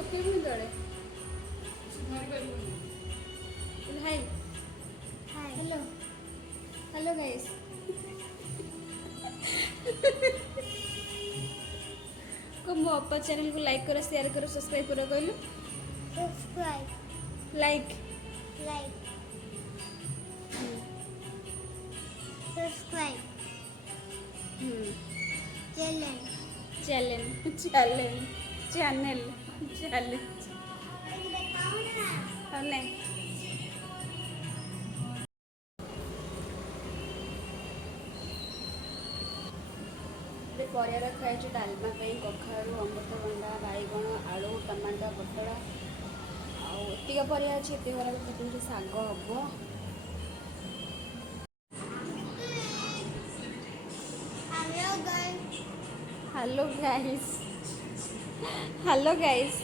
ପକେଇବୁନି ତଳେ high hello hello guys को मो अपा चैनल को लाइक करो शेयर करो सब्सक्राइब करो कहलु subscribe like like subscribe channel channel channel channel channel नहीं परिया रखाई डालमा कखारू अमृतभंडा बैगण आलू टमाटो पटड़ा आतिक परिया अच्छे एत गला शाग हम हेलो गाइस हेलो गाइस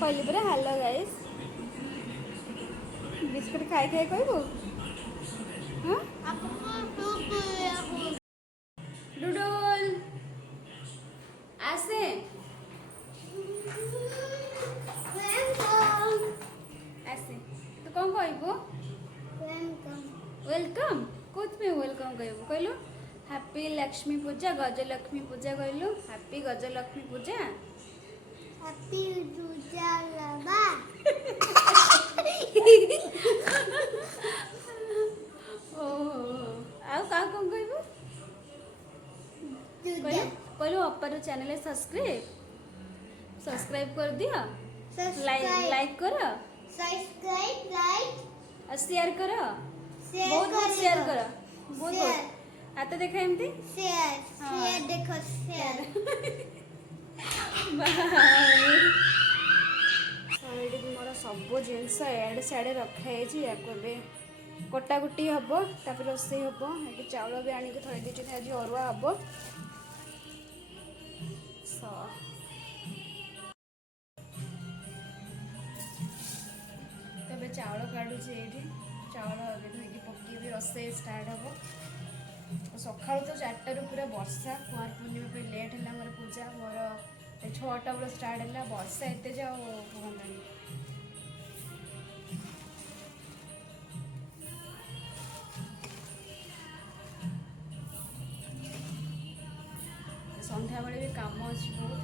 कहली परा हेलो गाइस बिस्कुट खाई खाई कहबू हाँ डुडुल आसे आसे तू कौन कहबू वेलकम कौन वेलकम कहबू कहलु हैप्पी लक्ष्मी पूजा गजलक्ष्मी पूजा कहलु हैप्पी गजलक्ष्मी पूजा हैप्पी पूजा लबा आउ का कौन कहबू कहलु अपार चैनल सब्सक्राइब कर दियो लाइक करो सब्सक्राइब लाइक और शेयर करो बहुत बहुत शेयर करो बहुत बहुत हाथ देखा एमती शेयर शेयर देखो शेयर मोर सब जिनस एड साइड रखाई या कटाकुटी हम तापर रोसे हम ये चाउल भी आनिक थई देती आज अरुआ हम तबे चाउल काढ़ुचे ये चाउल धोई पकेबी रोसे स्टार्ट हम सका तो 4 पूरा वर्षा कुआर पूर्णिमा पे लेट है मोर पूजा मोर 6टा बेल स्टार्ट है वर्षा एत जाओ कहतानी संध्या बेले भी काम अच्छी बहुत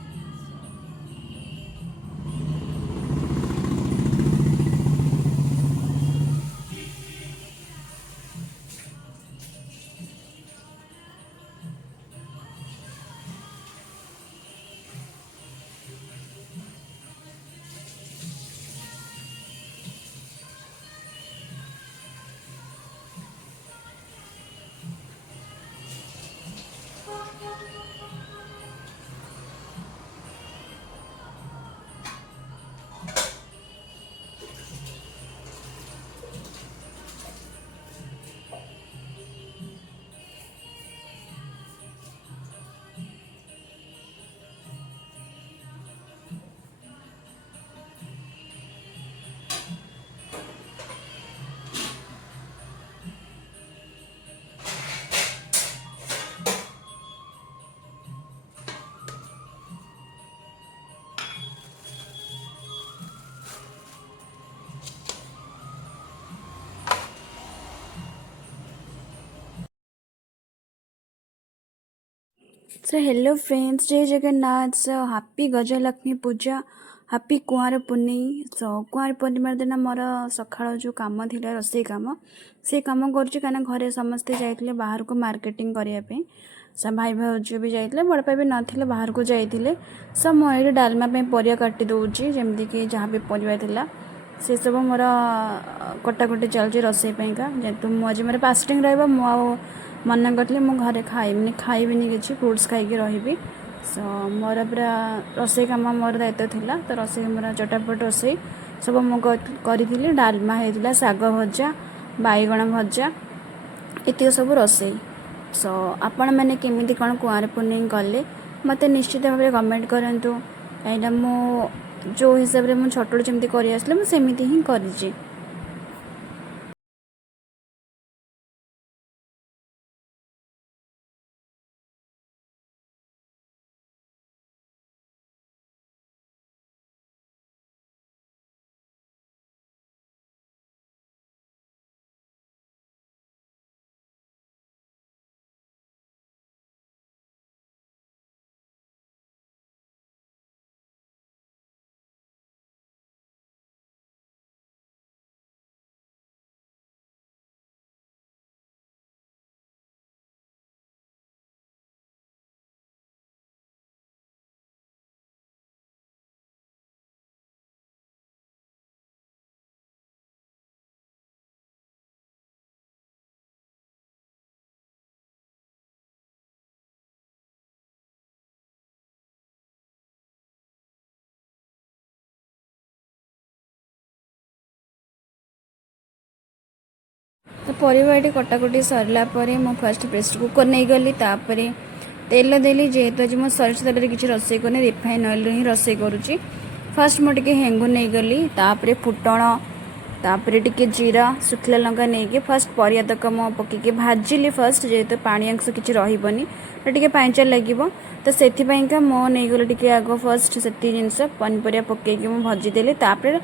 सो हेलो फ्रेंड्स जय जगन्नाथ सो हैप्पी गजलक्ष्मी पूजा हैप्पी कुआर पुन्नी सो कुआर पूर्णिमा दिन मोर सकाळ जो काम थिला रोसई काम से काम करूँ कहीं घरे समस्ते जाइए बाहर को मार्केटिंग करने सब भाई भाज भी जाइए बड़ भाई भी नथिले बाहर को जाइए सो मुझे डालमा परिया काटी दूसरी जमीक जहाँ भी परिया थिला से सब मोर कटाकटी चलती रोसई जेहेतु मुझे मोर फास्टिंग रहा मन करी मु घरे खाइबिनी किसी फ्रुट्स खाई रही सो मोर पूरा रोसई कम मोर दायित्व थिला तो रोसई मोर चटापट रोसई सब मुझे डालमा होता शाग भजा बैगण भजा ये सब रोसई सो आपण मैंने केमी कौन कुआर पूर्णिमा कले मत निश्चित भाव में कमेंट करूँ कहीं मु जो हिसाब से मुझे छोट जमी कर ही कर ପରିବା ଏଠି କଟାକଟି ସରିଲା ପରେ ମୁଁ ଫାଷ୍ଟ ପ୍ରେସର କୁକର ନେଇଗଲି। ତାପରେ ତେଲ ଦେଲି। ଯେହେତୁ ଆଜି ମୁଁ ସୋରିଷ ତେଲରେ କିଛି ରୋଷେଇ କରୁନି, ରିଫାଇନ୍ ଅଏଲ୍ରେ ହିଁ ରୋଷେଇ କରୁଛି। ଫାଷ୍ଟ ମୁଁ ଟିକେ ହେଙ୍ଗୁ ନେଇଗଲି, ତାପରେ ଫୁଟଣ, ତାପରେ ଟିକେ ଜିରା, ଶୁଖିଲା ଲଙ୍କା ନେଇକି ଫାଷ୍ଟ ପରିବା ତକ ମୁଁ ପକେଇକି ଭାଜିଲି। ଫାଷ୍ଟ ଯେହେତୁ ପାଣି ଅଂଶ କିଛି ରହିବନି, ଟିକେ ପାଣିଚିଆ ଲାଗିବ, ତ ସେଥିପାଇଁକା ମୁଁ ନେଇଗଲି ଟିକେ ଆଗ ଫାଷ୍ଟ ସେତିକି ଜିନିଷ ପନିପରିବା ପକେଇକି ମୁଁ ଭାଜିଦେଲି। ତାପରେ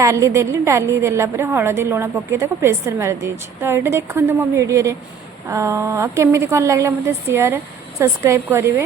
ଡାଲି ଦେଲି। ଡାଲି ଦେଲା ପରେ ହଳଦୀ ଲୁଣ ପକେଇ ତାକୁ ପ୍ରେସର ମାରିଦେଇଛି। ତ ଏଇଠି ଦେଖନ୍ତୁ ମୋ ଭିଡ଼ିଓରେ କେମିତି କ'ଣ ଲାଗିଲା ମୋତେ ସେୟାର ସବସ୍କ୍ରାଇବ୍ କରିବେ।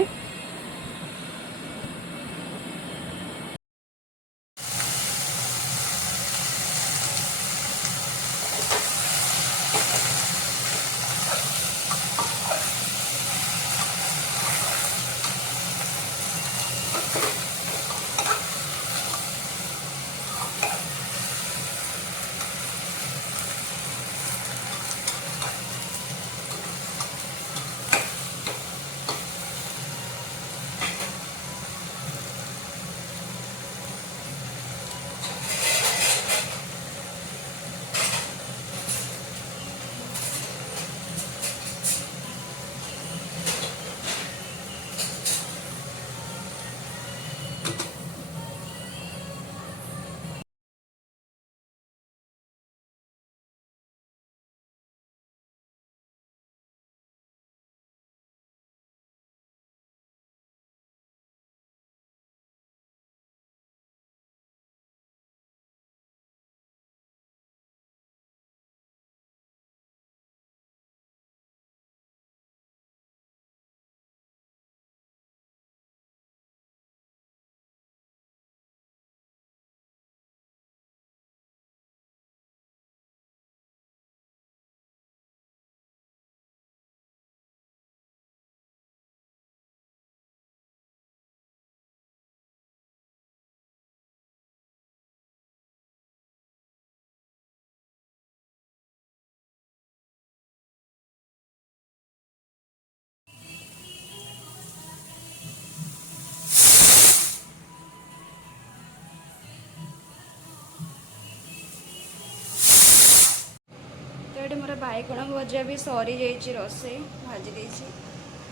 तो ये मोर बैगण भजा भी सरी जाइए, रोसई भाजी देसी।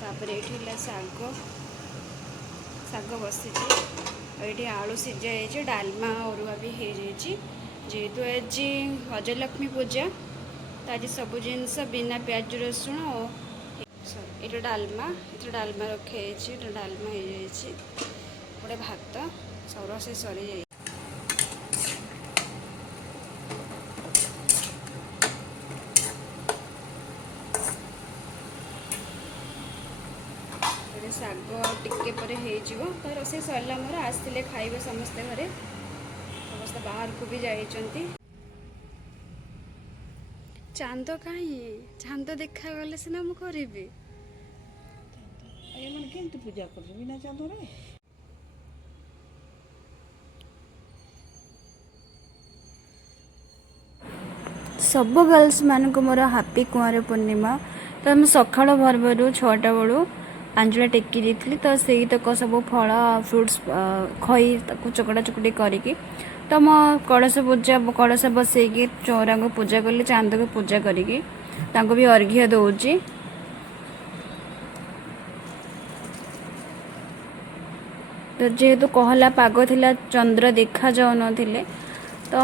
तापर ये शाग शाग बसी, ये आलू सीझा जाइए, डालमा अरुआ भी हो जाइए। जेहेतु आज गजलक्ष्मी पूजा, तो आज सब जिनस बिना प्याज रसुण और ये डालमा रखे डालमा हो जाइए। गोटे भात रोसई सरी जाइए। शाग टिके परे हो तो रोसे सरला मोर आसते खाइबे समस्ते घरे, समस्त बाहर को भी जाइछंती। चांद कहीं चांद देखा गले सिना मु करिबे ए मन केंती पूजा कर बिना चांद रे। सब गर्ल्स मान को मोर हापी कुआर पूर्णिमा। तो हम सका भर 6टा बेलू आंजुला टेकी देती, तो से तक सब फल फ्रुट्स खई चकटा चकटी करी तो मो कलश पूजा कलश बसैकी चौरा को पूजा कली, चांद को पूजा करी भी अर्घ्य दौची। तो जेहेतु कहला पाग थिला चंद्र देखा जाऊ नथिले, तो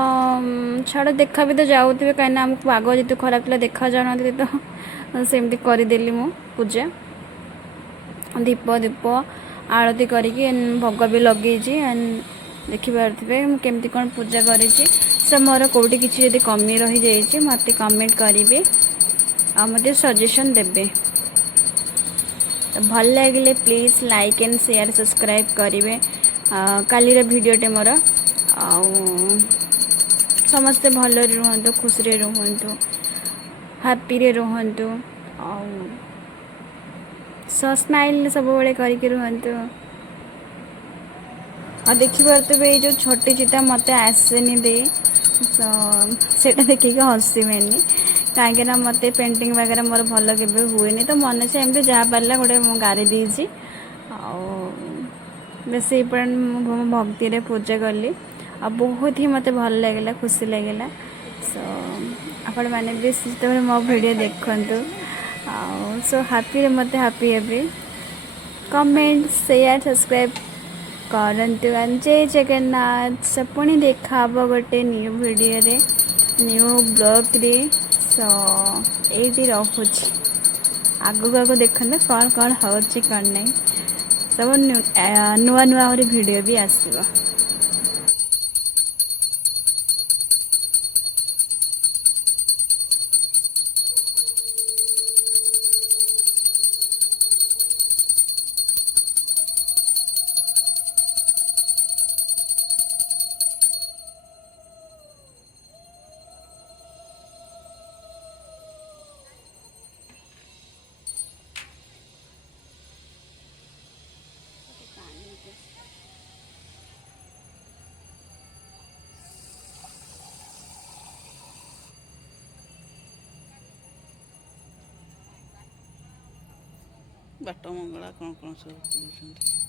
छाड़ देखा भी तो जाऊे कहीं आमको पाग जी खराब था देखा जाऊ न, तो सेमती करदेली मु पूजा। दीप दीप आरती करी भोग भी लगे देखिपे केमती कौन पूजा करी मोर कौटी किसी जदि कमी रही जाइए मत कमेंट करेंगे आ मत सजेशन देवे। तो भल लगे please like and share subscribe करेंगे। कालीर भिडियोटे मोर समस्ते भल रुहतु, खुशी रुहतु, हैप्पी रुहतु, स्माइल सब बड़े करके रुहतु। और देखिए ये जो छोटी चिता मत आसेनी दे, से देखिए हसवेनि कहीं मत पेंटिंग वगैरह मोर भल के हुए, तो मन से एमती जहाँ पारा गोटे गारी देसी बेस भक्ति रे पूजा कली। आ बहुत ही मत भल लगे, खुशी लगे। सो आपण मैंने भी जो मो वीडियो देखु सो हैप्पी मत हैप्पी हे कमेंट शेयर सब्सक्राइब करंतु एंड जय जगन्नाथ सब पुणी देखा गोटे न्यू वीडियो रे न्यू ब्लॉग रे सो ये रखुच आगु आगु देखते कौन कौन हो कौन नहीं सब नुआ नुआ वीडियो भी आसो। बाट मंगला कौन कौन सब करूଛନ୍ତି